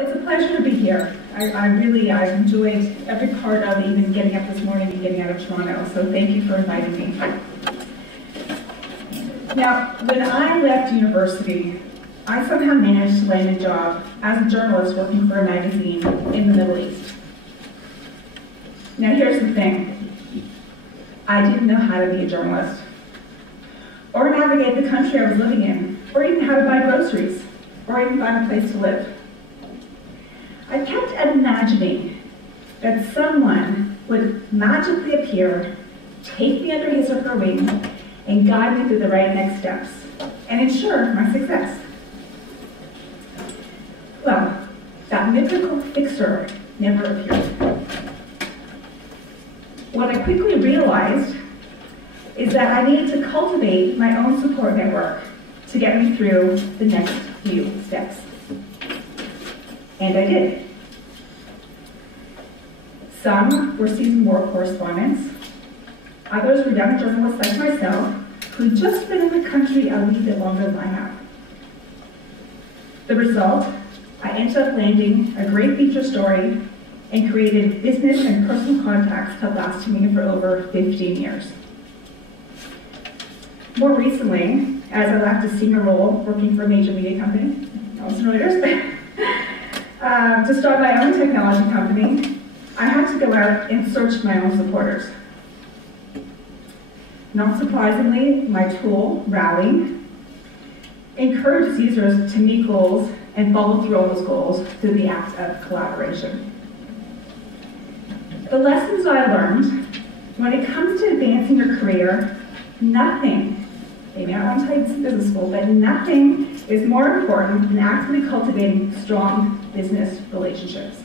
it's a pleasure to be here. I've enjoyed every part of even getting up this morning and getting out of Toronto, so thank you for inviting me. Now, when I left university, I somehow managed to land a job as a journalist working for a magazine in the Middle East. Now, here's the thing. I didn't know how to be a journalist, or navigate the country I was living in, or even how to buy groceries, or even find a place to live. I kept imagining that someone would magically appear, take me under his or her wing, and guide me through the right next steps, and ensure my success. Well, that mythical fixer never appeared. What I quickly realized is that I needed to cultivate my own support network to get me through the next few steps. And I did. Some were seasoned war correspondents. Others were young journalists like myself who'd just been in the country a little bit longer than I have. The result, I ended up landing a great feature story and created business and personal contacts that lasted me for over 15 years. More recently, as I left a senior role working for a major media company, Thomson Reuters, to start my own technology company, I had to go out and search my own supporters. Not surprisingly, my tool, Rally, encourages users to meet goals and follow through on those goals through the act of collaboration. The lessons I learned, when it comes to advancing your career, nothing, maybe I won't tell you this in business school, but nothing is more important than actively cultivating strong business relationships.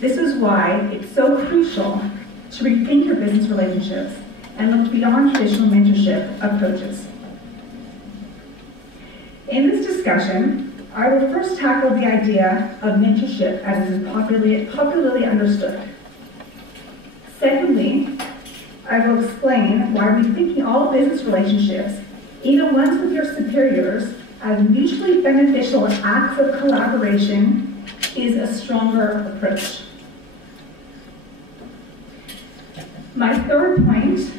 This is why it's so crucial to rethink your business relationships and look beyond traditional mentorship approaches. In this discussion, I will first tackle the idea of mentorship as it is popularly understood. Secondly, I will explain why rethinking all business relationships, even ones with your superiors, as mutually beneficial acts of collaboration is a stronger approach. My third point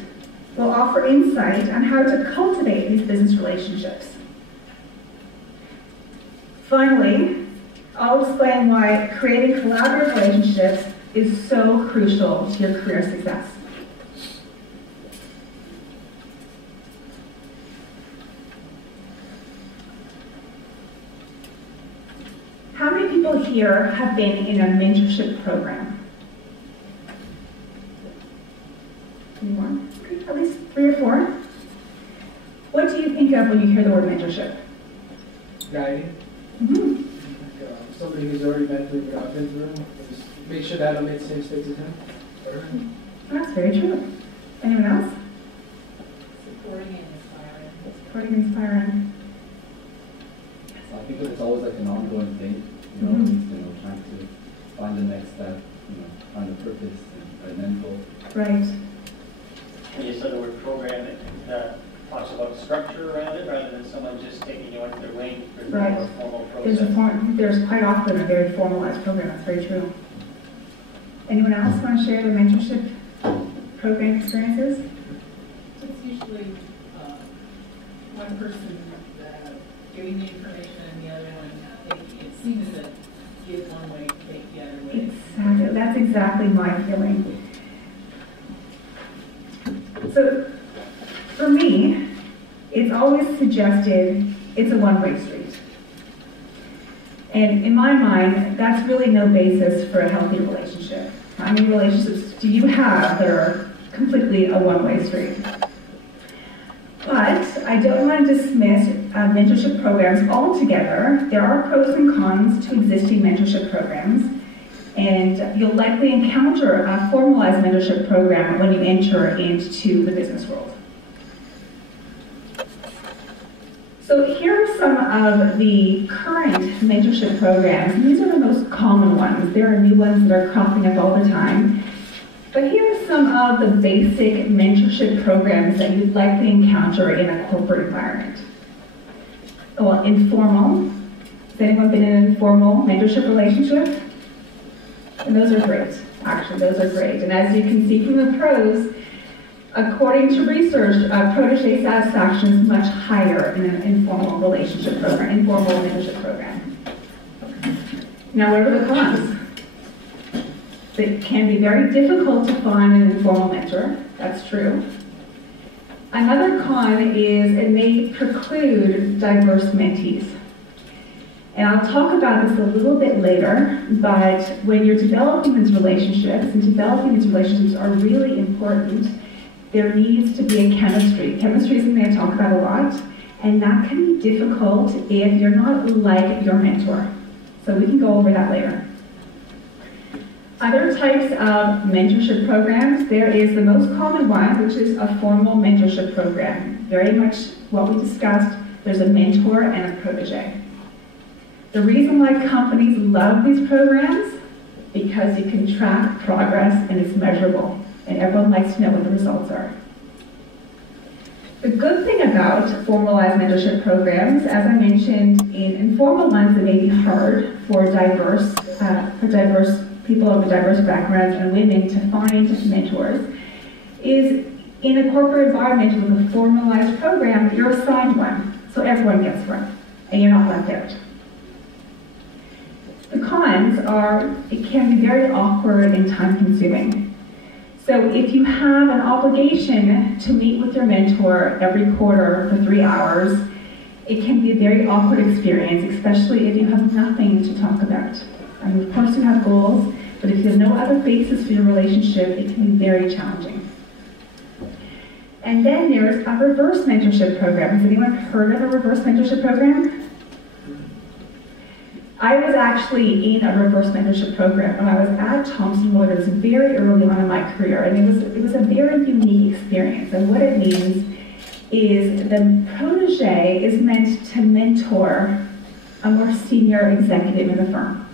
will offer insight on how to cultivate these business relationships. Finally, I'll explain why creating collaborative relationships is so crucial to your career success. How many people here have been in a mentorship program? Anyone? At least 3 or 4. What do you think of when you hear the word mentorship? Guiding. Mm-hmm. Somebody who's already been through what I've been through. Just make sure that I don't make the same mistakes as him. That's very true. Anyone else? Supporting and inspiring. Supporting and inspiring. I think it's always like an ongoing thing, trying to find the next step, find a purpose and an end goal. Right. When you said the word program, it talks about structure around it rather than someone just taking you under their wing. There's a more formal process. There's quite often a very formalized program. That's very true. Anyone else want to share their mentorship program experiences? It's usually one person giving the information and the other one taking it. It seems to give one way, take the other way. Exactly. That's exactly my feeling. So, for me, it's always suggested it's a one-way street. And in my mind, that's really no basis for a healthy relationship. How many relationships do you have that are completely a one-way street? But I don't want to dismiss mentorship programs altogether. There are pros and cons to existing mentorship programs. And you'll likely encounter a formalized mentorship program when you enter into the business world. So here are some of the current mentorship programs. And these are the most common ones. There are new ones that are cropping up all the time. But here are some of the basic mentorship programs that you'd likely encounter in a corporate environment. Well, informal, Has anyone been in an informal mentorship relationship? And those are great. Actually, those are great. And as you can see from the pros, according to research, protege satisfaction is much higher in an informal relationship program, informal mentorship program. Now, what are the cons? It can be very difficult to find an informal mentor. That's true. Another con is it may preclude diverse mentees. And I'll talk about this a little bit later, but when you're developing these relationships, and developing these relationships are really important, there needs to be a chemistry. Chemistry is something I talk about a lot, and that can be difficult if you're not like your mentor. So we can go over that later. Other types of mentorship programs, there is the most common one, which is a formal mentorship program. Very much what we discussed, there's a mentor and a protege. The reason why companies love these programs, because you can track progress and it's measurable, and everyone likes to know what the results are. The good thing about formalized mentorship programs, as I mentioned, in informal ones it may be hard for diverse people of a diverse background and women to find mentors, is in a corporate environment with a formalized program, you're assigned one, so everyone gets one, and you're not left out. The cons are, it can be very awkward and time-consuming. So if you have an obligation to meet with your mentor every quarter for 3 hours, it can be a very awkward experience, especially if you have nothing to talk about. I mean, of course you have goals, but if you have no other basis for your relationship, it can be very challenging. And then there's a reverse mentorship program. Has anyone heard of a reverse mentorship program? I was actually in a reverse mentorship program when I was at Thomson Reuters very early on in my career, and it was a very unique experience. And what it means is the protege is meant to mentor a more senior executive in the firm.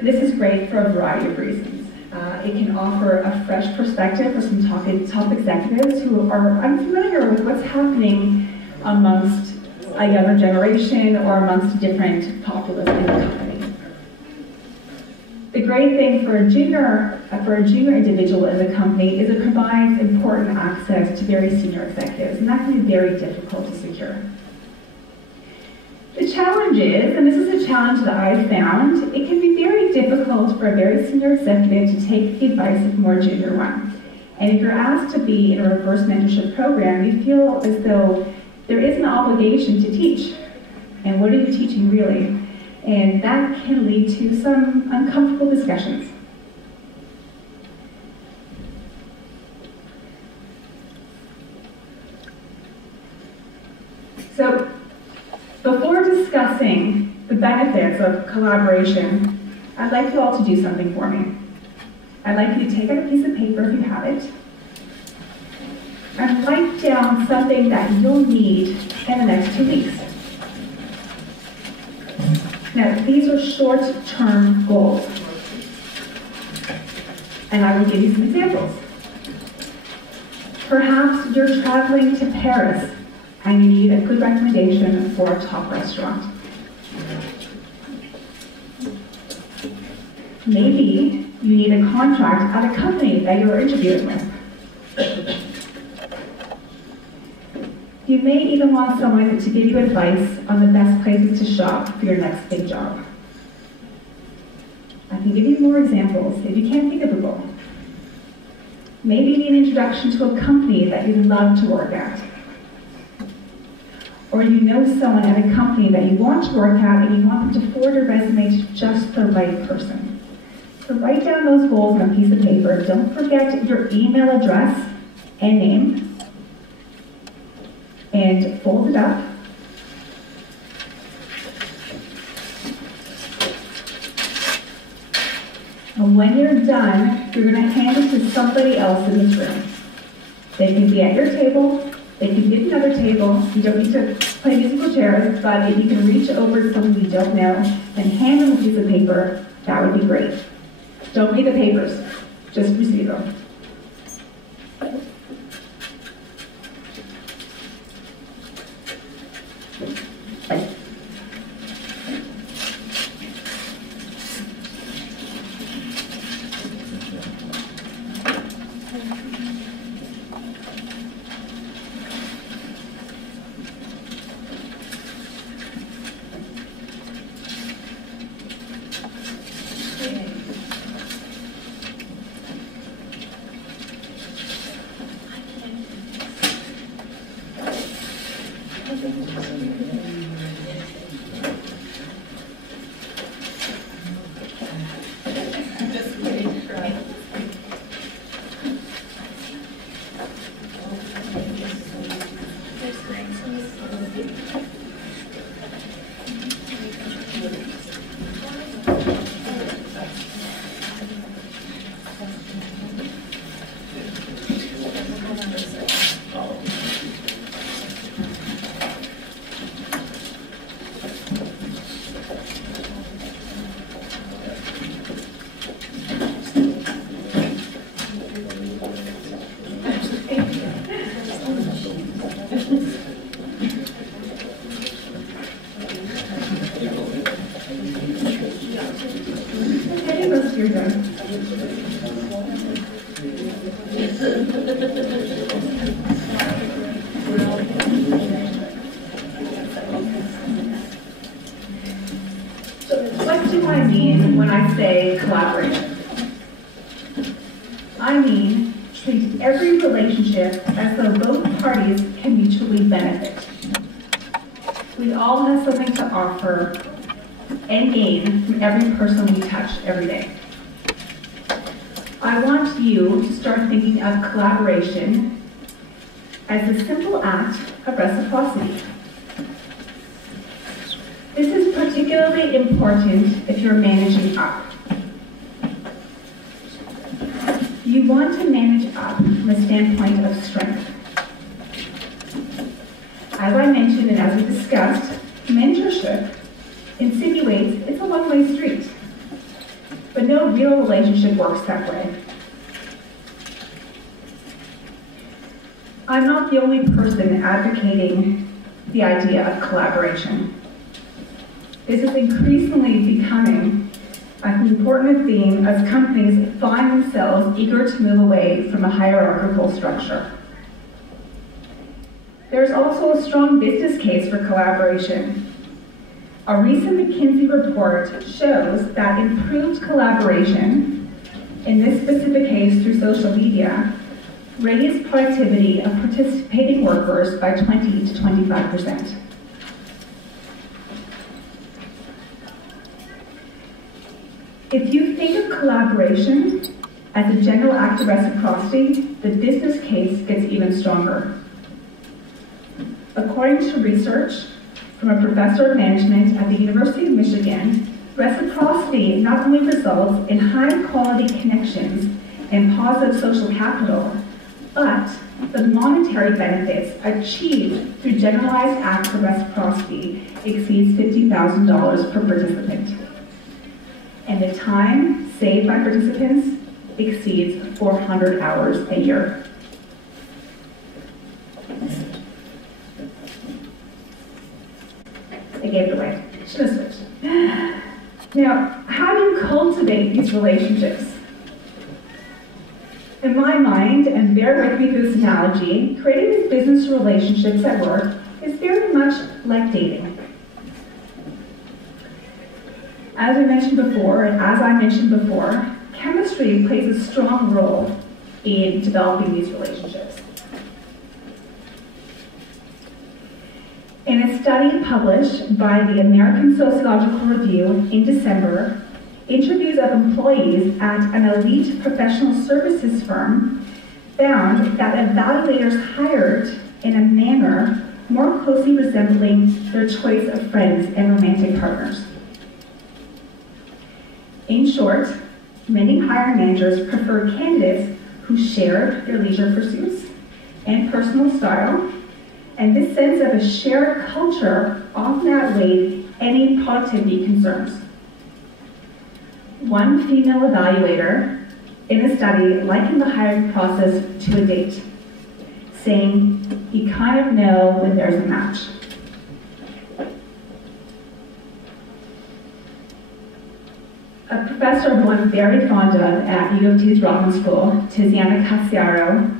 This is great for a variety of reasons. It can offer a fresh perspective for some top executives who are unfamiliar with what's happening amongst a younger generation or amongst different populace in the company. The great thing for a junior individual in the company is it provides important access to very senior executives, and that can be very difficult to secure. The challenge is, and this is a challenge that I found, it can be very difficult for a very senior executive to take the advice of a more junior one. And if you're asked to be in a reverse mentorship program, you feel as though there is an obligation to teach. And what are you teaching really? And that can lead to some uncomfortable discussions. So, before discussing the benefits of collaboration, I'd like you all to do something for me. I'd like you to take out a piece of paper if you have it, and write down something that you'll need in the next 2 weeks. Now, these are short-term goals, and I will give you some examples. Perhaps you're traveling to Paris and you need a good recommendation for a top restaurant. Maybe you need a contract at a company that you're interviewing with. You may even want someone to give you advice on the best places to shop for your next big job. I can give you more examples if you can't think of a goal. Maybe you need an introduction to a company that you'd love to work at. Or you know someone at a company that you want to work at and you want them to forward your resume to just the right person. So write down those goals on a piece of paper. Don't forget your email address and name. And fold it up. And when you're done, you're going to hand it to somebody else in this room. They can be at your table. They can be at another table. You don't need to play musical chairs, but if you can reach over to someone you don't know and hand them a piece of paper, that would be great. Don't read the papers, just receive them. You're done. So what do I mean when I say collaboration? I mean treat every relationship as though both parties can mutually benefit. We all have something to offer and gain from every person we touch every day. I want you to start thinking of collaboration as a simple act of reciprocity. This is particularly important if you're managing up. You want to manage up from a standpoint of strength. As I mentioned and as we discussed, mentorship insinuates it's a one-way street. But no real relationship works that way. I'm not the only person advocating the idea of collaboration. This is increasingly becoming an important theme as companies find themselves eager to move away from a hierarchical structure. There's also a strong business case for collaboration. A recent McKinsey report shows that improved collaboration, in this specific case through social media, raised productivity of participating workers by 20 to 25%. If you think of collaboration as a general act of reciprocity, the business case gets even stronger. According to research from a professor of management at the University of Michigan, reciprocity not only results in high-quality connections and positive social capital, but the monetary benefits achieved through generalized acts of reciprocity exceeds $50,000 per participant. And the time saved by participants exceeds 400 hours a year. I gave it away. Should have switched. Now, how do you cultivate these relationships? In my mind, and bear with me through this analogy, creating these business relationships at work is very much like dating. As I mentioned before, chemistry plays a strong role in developing these relationships. In a study published by the American Sociological Review in December, interviews of employees at an elite professional services firm found that evaluators hired in a manner more closely resembling their choice of friends and romantic partners. In short, many hiring managers prefer candidates who shared their leisure pursuits and personal style, and this sense of a shared culture often outweighed any productivity concerns. One female evaluator in a study likened the hiring process to a date, saying, "You kind of know when there's a match." A professor who I'm very fond of at U of T's Robbins School, Tiziana Cassiaro,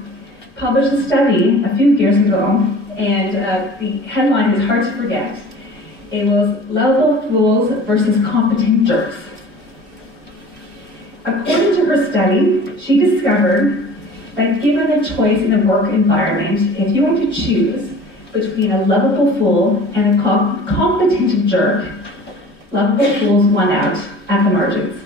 published a study a few years ago, and the headline is hard to forget. It was Lovable Fools versus Competent Jerks. According to her study, she discovered that given a choice in a work environment, if you had to choose between a lovable fool and a competent jerk, lovable fools won out at the margins.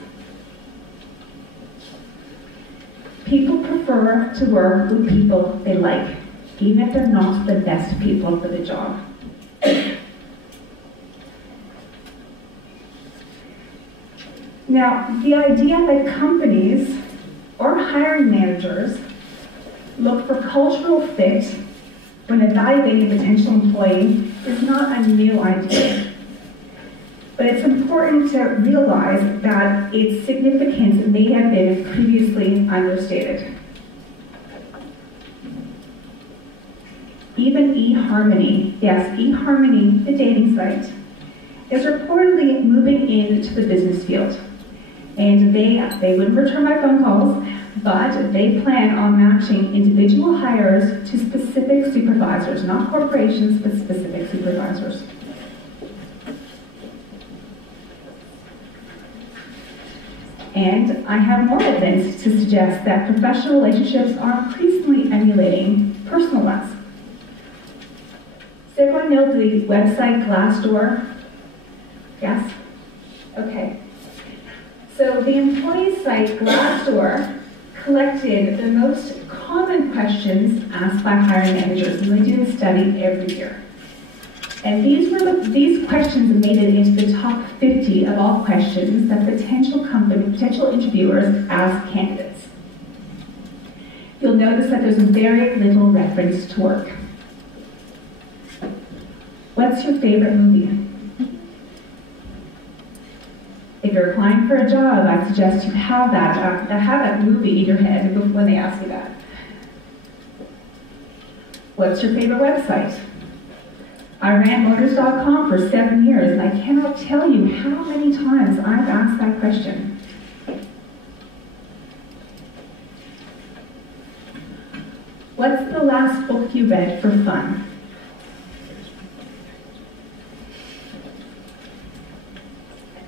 People prefer to work with people they like, even if they're not the best people for the job. Now, the idea that companies or hiring managers look for cultural fit when evaluating a potential employee is not a new idea. But it's important to realize that its significance may have been previously understated. Even eHarmony, yes, eHarmony, the dating site, is reportedly moving into the business field. and they wouldn't return my phone calls, but they plan on matching individual hires to specific supervisors, not corporations, but specific supervisors. And I have more evidence to suggest that professional relationships are increasingly emulating personal ones. Does everyone know the website Glassdoor? Yes? Okay. So the employee site Glassdoor collected the most common questions asked by hiring managers, and they do a study every year. And these questions made it into the top 50 of all questions that potential interviewers ask candidates. You'll notice that there's very little reference to work. What's your favorite movie? If you're applying for a job, I suggest you have that movie in your head when they ask you that. What's your favorite website? I ran Motors.com for 7 years, and I cannot tell you how many times I've asked that question. What's the last book you read for fun?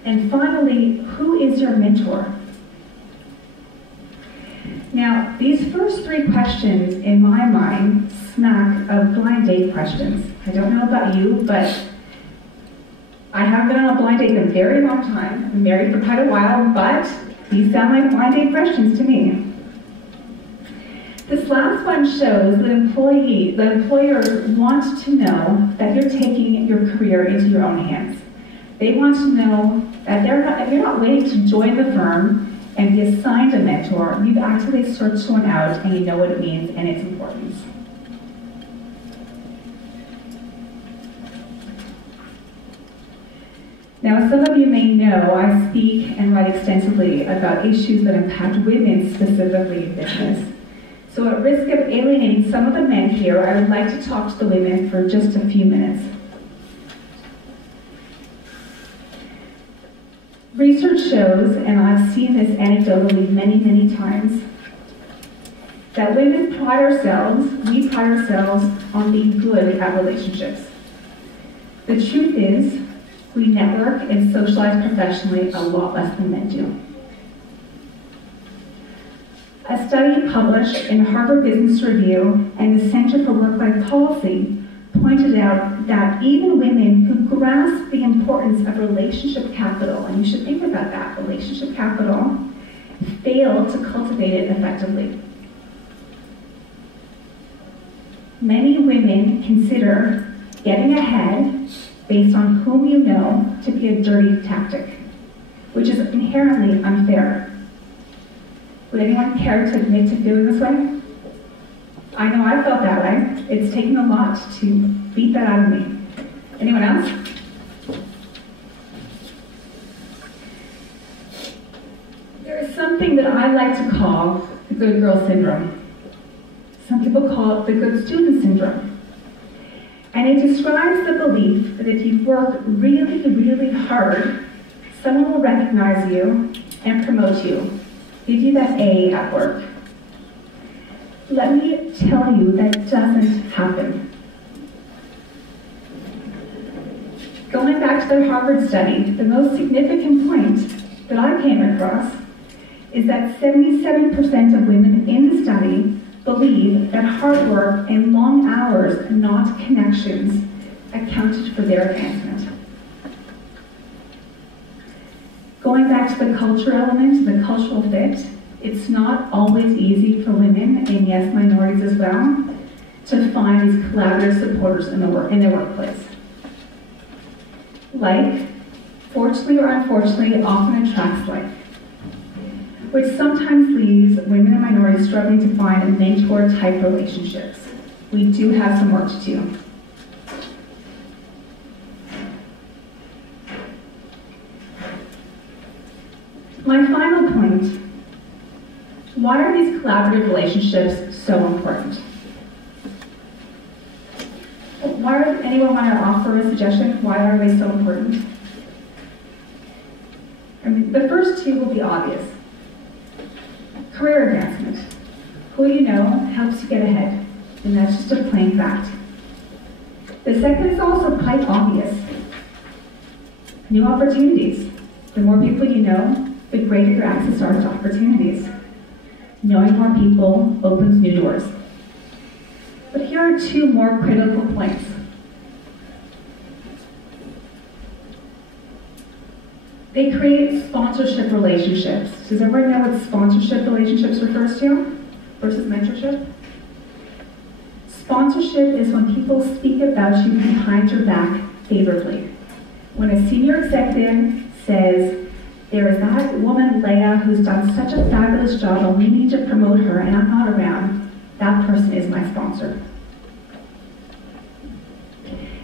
And finally, who is your mentor? Now, these first 3 questions, in my mind, smack of blind date questions. I don't know about you, but I haven't been on a blind date in a very long time. I'm married for quite a while, but these sound like blind date questions to me. This last one shows that employers want to know that you're taking your career into your own hands. They want to know that you're not waiting to join the firm and be assigned a mentor. You've actually searched one out and you know what it means and its importance. Now, some of you may know I speak and write extensively about issues that impact women specifically in business. So at risk of alienating some of the men here, I would like to talk to the women for just a few minutes. Research shows, and I've seen this anecdotally many, many times, that we pride ourselves on being good at relationships. The truth is, we network and socialize professionally a lot less than men do. A study published in Harvard Business Review and the Center for Work-Life Policy pointed out that even women who grasp the importance of relationship capital, and you should think about that, relationship capital, fail to cultivate it effectively. Many women consider getting ahead based on whom you know to be a dirty tactic, which is inherently unfair. Would anyone care to admit to feeling this way? I know I felt that way. It's taken a lot to beat that out of me. Anyone else? There is something that I like to call the good girl syndrome. Some people call it the good student syndrome. And it describes the belief that if you work really, really hard, someone will recognize you and promote you, give you that A at work. Let me tell you, that doesn't happen. Going back to the Harvard study, the most significant point that I came across is that 77% of women in the study believe that hard work and long hours, not connections, accounted for their advancement. Going back to the culture element, the cultural fit, it's not always easy for women, and yes, minorities as well, to find these collaborative supporters in their workplace. Like, fortunately or unfortunately, often attracts like, which sometimes leaves women and minorities struggling to find mentor-type relationships. We do have some work to do. My final point, why are these collaborative relationships so important? Anyone want to offer a suggestion? Why are they so important? I mean, the first two will be obvious. Career advancement. Who you know helps you get ahead, and that's just a plain fact. The second is also quite obvious. New opportunities. The more people you know, the greater your access are to opportunities. Knowing more people opens new doors. But here are two more critical points. They create sponsorship relationships. Does everyone know what sponsorship relationships refers to versus mentorship? Sponsorship is when people speak about you behind your back favorably. When a senior executive says, there is that woman, Leah, who's done such a fabulous job, and we need to promote her, and I'm not around, that person is my sponsor.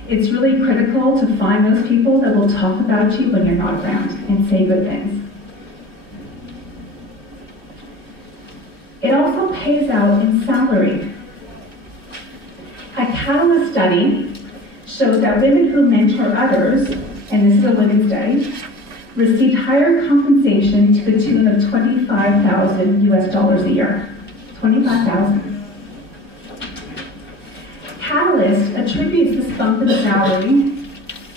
It's really critical to find those people that will talk about you when you're not around and say good things. It also pays out in salary. A Catalyst study shows that women who mentor others, and this is a women's study, received higher compensation to the tune of $25,000 US a year. $25,000. Catalyst attributes this bump in salary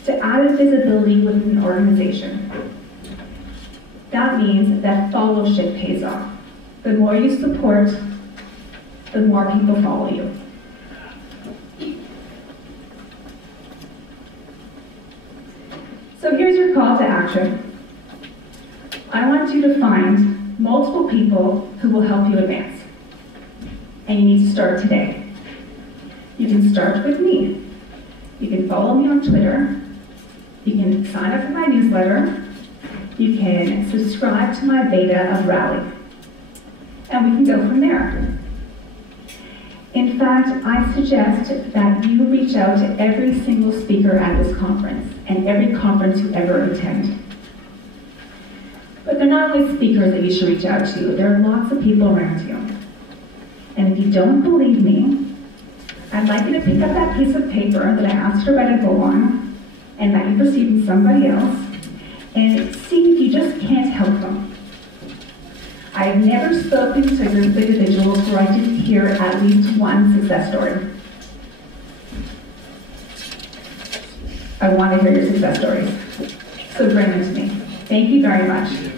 to added visibility within an organization. That means that fellowship pays off. The more you support, the more people follow you. So here's your call to action. I want you to find multiple people who will help you advance. And you need to start today. You can start with me. You can follow me on Twitter. You can sign up for my newsletter. You can subscribe to my beta of Rally. And we can go from there. In fact, I suggest that you reach out to every single speaker at this conference and every conference you ever attend. But they're not only speakers that you should reach out to, there are lots of people around you. And if you don't believe me, I'd like you to pick up that piece of paper that I asked you to write a goal on and that you've received from somebody else and see if you just can't help them. I've never spoken to a group of individuals where I didn't hear at least one success story. I want to hear your success stories, so bring them to me. Thank you very much.